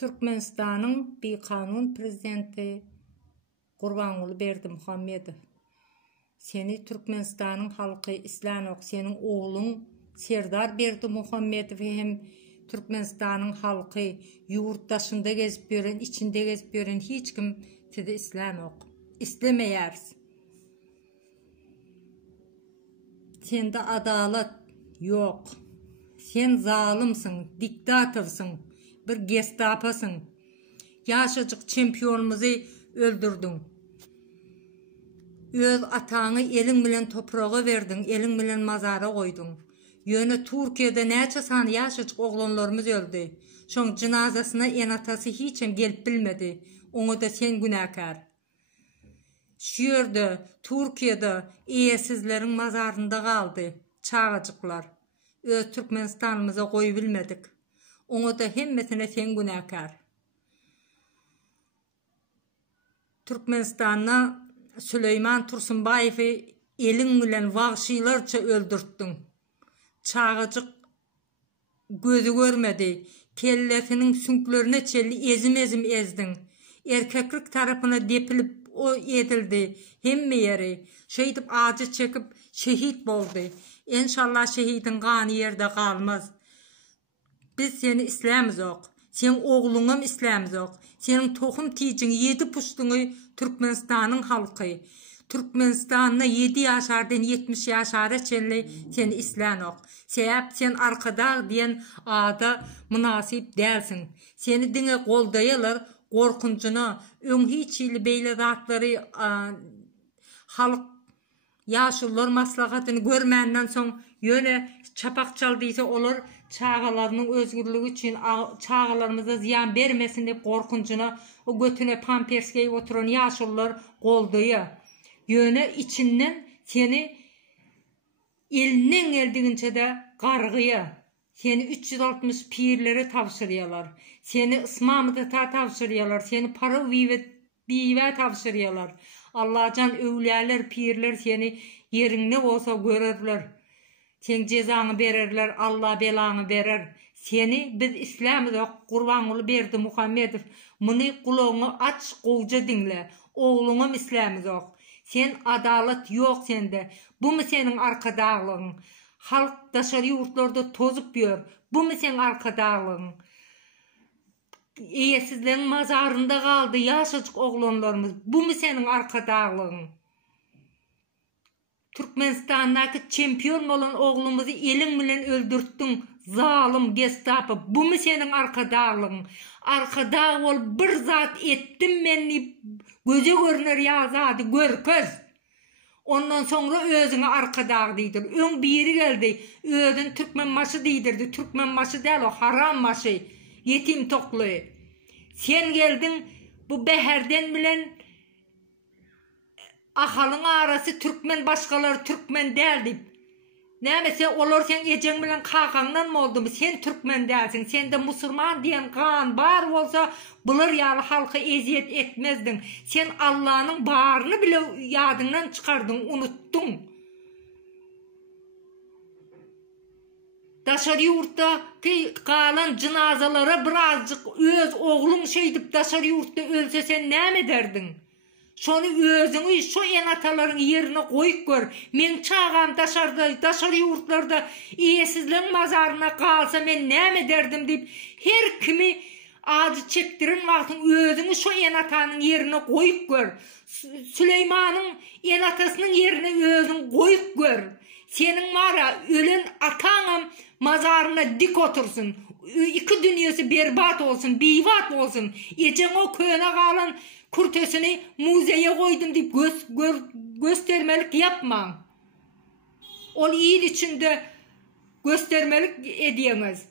Türkmenistan'ın bir kanun prezidenti Gurbanguly Berdimuhamedov. Seni Türkmenistan'ın halkı islanok, senin oğlun Serdar Berdimuhamedov hem Türkmenistan'ın halkı yurttaşında gezip gören, içinde gezip gören hiç kim sizi islanok. İstemeyersin. Sende adalet yok. Sen zalimsin, diktatörsün, bir gestapasın. Yaşacık çempionumuzu öldürdün. Öz atanı elin bilen toprağa verdin, elin bilen mazara koydun. Yöne Türkiye'de neçe sani yaşacık oğlanlarımız öldü. Şon cenazasına en atası hiçem gelip bilmedi. Onu da sen günahkar. Şu yerde Türkiye'de iyesizlerin mazarında kaldı. Çağacıklar. Öz Türkmenistan'ımıza koyu bilmedik. Onu da hemmesine sen günahkar. Türkmenistan'na Süleyman Tursunbayev'i elin bilen vahşilerce öldürttün. Çağacık gözü görmedi. Kellesinin sünklerine çelli ezim ezdin. Erkeklik tarafına depilip o edildi. Hemme yeri. Şehidip acı çekip şehit oldu. İnşallah şehidin kanı yerde kalmaz. Biz seni İslam'ız yok. Sen oğlunum İslam'ız yok. Senin tohum tiyicin 7 puştunu Türkmenistan'ın halkı. Türkmenistan'na 7 yaşardan 70 yaşara çelli seni İslam yok. Sebep sen arkada diyen ağda münasip değilsin. Seni dine koldayalar korkuncuna. Ön hiçili beyle zatları halk yaşlılar maslahatını görmenden son yöne çapak çaldıysa olur çağalarının özgürlüğü için çağalarımıza ziyan vermesin diye korkuncuna o götüne pamperskeyi oturan yaşlılar kolduya yöne içinden seni elinden geldiğince de kargıya seni 360 pirlere tavşırıyorlar seni ısmamıda tavşırıyorlar seni para bive tavşırıyorlar Allah'can övliyalar, pirler seni yerinde olsa görürler. Sen cezanı verirler, Allah belanı verir. Seni biz İslam'da Gurbanguly Berdimuhamedov mını kulağını aç kovuca dinle. Oğlunum İslam'da yok. Sen adalet yok sende. Bu mu senin arkadağlığın? Halk dışarı yurtlarda tozup diyor. Bu mu senin arkadağlığın? İyesizlerin mazarında kaldı yaşacık oğlanlarımız. Bu mu senin arkadağlığın? Türkmenistan'daki çempiyon olan oğlumuzu elin bilen öldürttün. Zalim gestapo. Bu mu senin arkadağlığın? Arkadağ ol bir zat ettim menni göze görünür yazadı gör köz. Ondan sonra özüne arkadağ deydir. Ön biri geldi. Özün Türkmen maşı deydirdi. Türkmen maşı değil o haram maşı. Yetim toklu. Sen geldin bu beherden bilen ahalın arası Türkmen başkaları Türkmen değildi. Neyse olur sen ecen bilen kakandan mı oldu mu? Sen Türkmen değilsin. Sen de Müslüman diyen kan var olsa bulur yalı halkı eziyet etmezdin. Sen Allah'ın bağrını bile yadından çıkardın, unuttun. Daşarı yurtta kalan cenazalara birazcık öz oğlun şeydip daşarı yurtta ölse sen ne ederdin? Şonu özünü şu enataların yerine koyup gör. Men çağam daşarı yurtlarda iyesizliğin mazarına kalsa men ne ederdim deyip her kimi acı çektirin vaktin özünü şu enatanın yerine koyup gör. Süleyman'ın enatasının yerine özün koyup gör. Senin var ölen atanım mazarına dik otursun. İki dünyası berbat olsun, bivat olsun. Ecen o köyüne kalan kurtesini muzeye koydum deyip göstermelik yapma. Ol iyil içinde göstermelik ediyemez.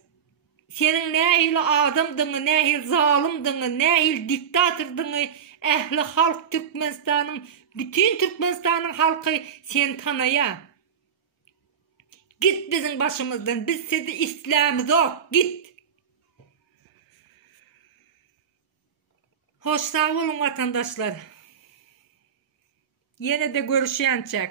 Senin nehil adamdığını, nehil zalimdığını, nehil diktatırdığını ehli halk Türkmenistan'ın, bütün Türkmenistan'ın halkı sen tanıya. Git bizim başımızdan. Biz sizi İslam'ız yok. Git. Hoş sağ olun vatandaşlar. Yine de görüşeceğiz.